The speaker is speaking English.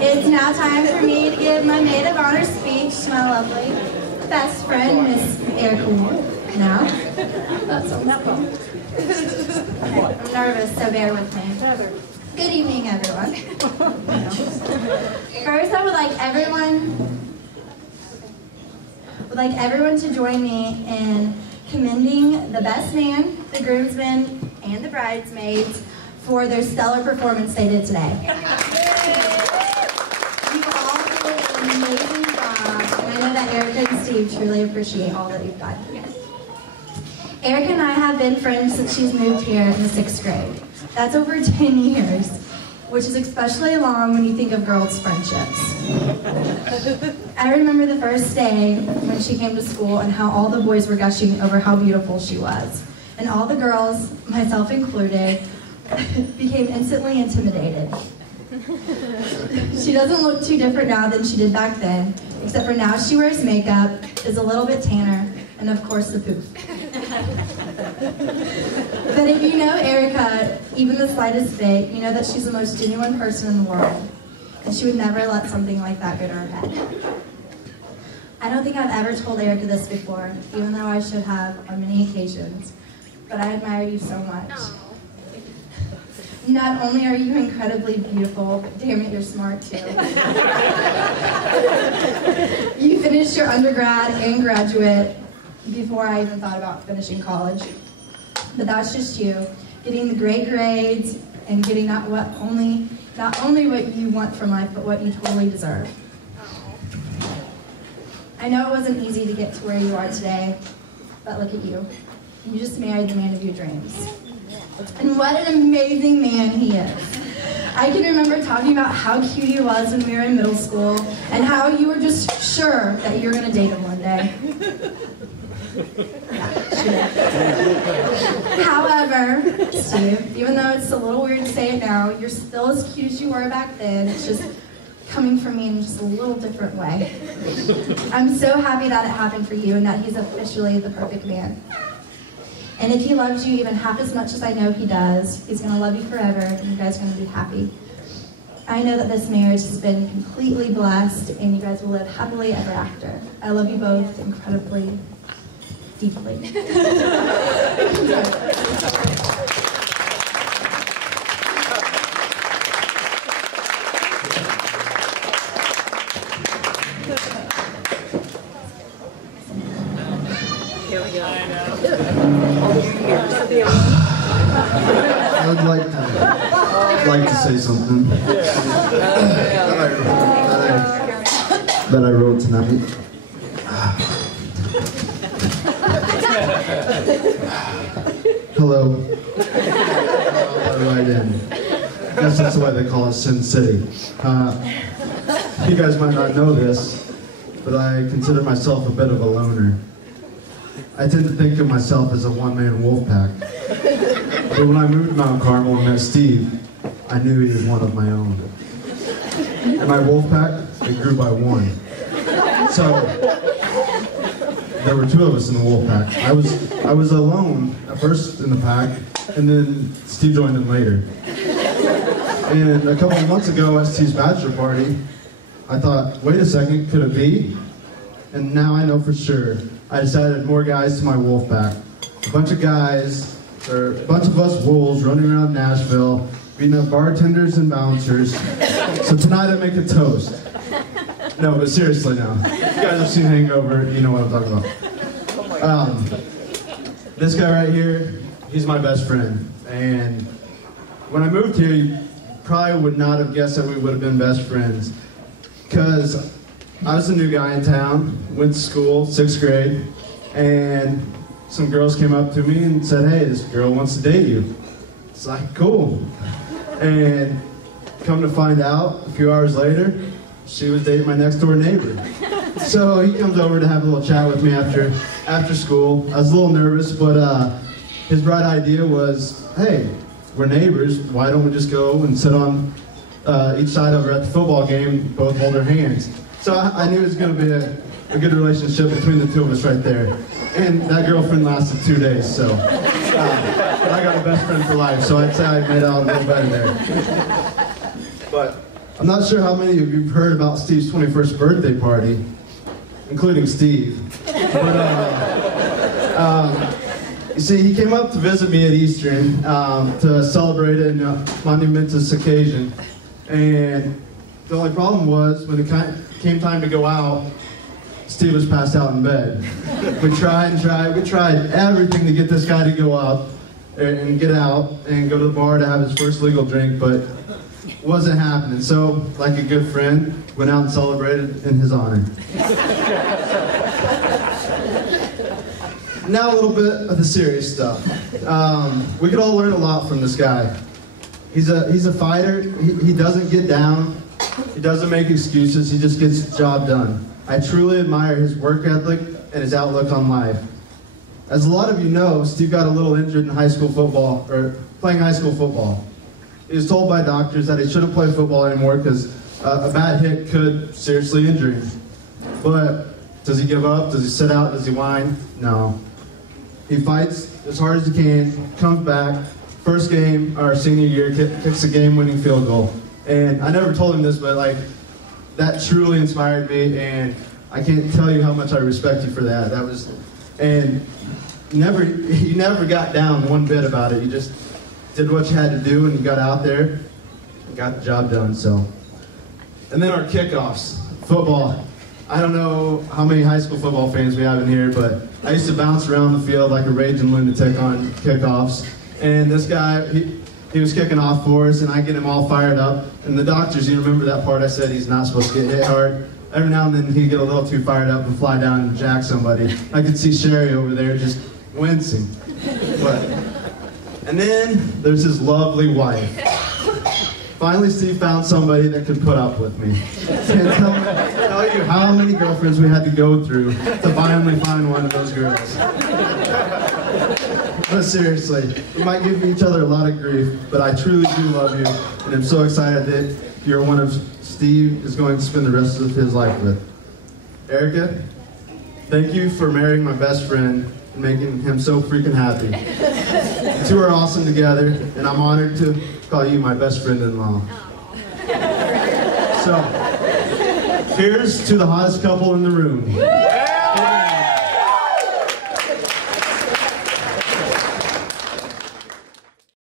It's now time for me to give my maid of honor speech to my lovely best friend, Miss Erica Moore. Now, that's on that phone. I'm nervous, so bear with me. Good evening, everyone. First, I would like everyone to join me in commending the best man, the groomsmen, and the bridesmaids for their stellar performance they did today. You all did an amazing job, and I know that Erica and Steve truly appreciate all that you've done. Erica and I have been friends since she's moved here in the 6th grade. That's over 10 years, which is especially long when you think of girls' friendships. I remember the first day when she came to school and how all the boys were gushing over how beautiful she was. And all the girls, myself included, became instantly intimidated. She doesn't look too different now than she did back then, except for now she wears makeup, is a little bit tanner, and of course the poof. But if you know Erica, even the slightest bit, you know that she's the most genuine person in the world, and she would never let something like that go to her head. I don't think I've ever told Erica this before, even though I should have on many occasions, but I admire you so much. Not only are you incredibly beautiful, but damn it, you're smart too. You finished your undergrad and graduate before I even thought about finishing college. But that's just you, getting the great grades and getting not only what you want from life, but what you totally deserve. I know it wasn't easy to get to where you are today, but look at you. You just married the man of your dreams. And what an amazing man he is. I can remember talking about how cute he was when we were in middle school and how you were just sure that you were going to date him one day. However, Steve, even though it's a little weird to say it now, you're still as cute as you were back then. It's just coming from me in just a little different way. I'm so happy that it happened for you and that he's officially the perfect man. And if he loves you even half as much as I know he does, he's going to love you forever, and you guys are going to be happy. I know that this marriage has been completely blessed, and you guys will live happily ever after. I love you both incredibly, deeply. I'd like to say something that I wrote tonight. Hello. Right in. Guess that's the way they call it, Sin City. You guys might not know this, but I consider myself a bit of a loner. I tend to think of myself as a one-man wolf pack. But when I moved to Mount Carmel and met Steve, I knew he was one of my own. And my wolf pack, it grew by one. So, there were 2 of us in the wolf pack. I was alone at first in the pack, and then Steve joined in later. And a couple of months ago at Steve's bachelor party, I thought, wait a second, could it be? And now I know for sure. I decided more guys to my wolf pack. A bunch of guys, or a bunch of us wolves running around Nashville, beating up bartenders and bouncers. So tonight I make a toast. No, but seriously now. If you guys have seen Hangover, you know what I'm talking about. This guy right here, he's my best friend. And when I moved here, you probably would not have guessed that we would have been best friends. Because I was a new guy in town, went to school, 6th grade, and some girls came up to me and said, hey, this girl wants to date you. It's like, cool. And come to find out, a few hours later, she was dating my next door neighbor. So he comes over to have a little chat with me after school. I was a little nervous, but his bright idea was, hey, we're neighbors, why don't we just go and sit on each side over at the football game, both hold our hands. So I knew it was going to be a good relationship between the 2 of us right there. And that girlfriend lasted 2 days, so. But I got a best friend for life, so I'd say I made out a little better there. But I'm not sure how many of you have heard about Steve's 21st birthday party, including Steve. But, you see, he came up to visit me at Eastern to celebrate a monumentous occasion. And the only problem was, when it came time to go out, Steve was passed out in bed. We tried and tried. We tried everything to get this guy to go out and get out and go to the bar to have his first legal drink, but it wasn't happening. So, like a good friend, went out and celebrated in his honor. Now a little bit of the serious stuff. We could all learn a lot from this guy. He's a fighter. He doesn't get down. He doesn't make excuses. He just gets the job done. I truly admire his work ethic and his outlook on life. As a lot of you know, Steve got a little injured in high school football, or playing high school football. He was told by doctors that he shouldn't play football anymore because a bad hit could seriously injure him. But does he give up? Does he sit out? Does he whine? No. He fights as hard as he can, comes back, first game, our senior year, kicks a game-winning field goal. And I never told him this, but like, that truly inspired me, and I can't tell you how much I respect you for that. And you never got down one bit about it. You just did what you had to do, and you got out there and got the job done. So, and then our kickoffs, football. I don't know how many high school football fans we have in here, but I used to bounce around the field like a raging lunatic on kickoffs. And this guy, he was kicking off for us, and I get him all fired up. And the doctors, you remember that part I said he's not supposed to get hit hard? Every now and then he'd get a little too fired up and fly down and jack somebody. I could see Sherry over there just wincing. And then there's his lovely wife. Finally, Steve found somebody that could put up with me. Can't tell you how many girlfriends we had to go through to finally find one of those girls. But seriously, we might give each other a lot of grief, but I truly do love you, and I'm so excited that you're one of Steve is going to spend the rest of his life with. Erica, thank you for marrying my best friend and making him so freaking happy. You two are awesome together, and I'm honored to call you my best friend-in-law. So, here's to the hottest couple in the room.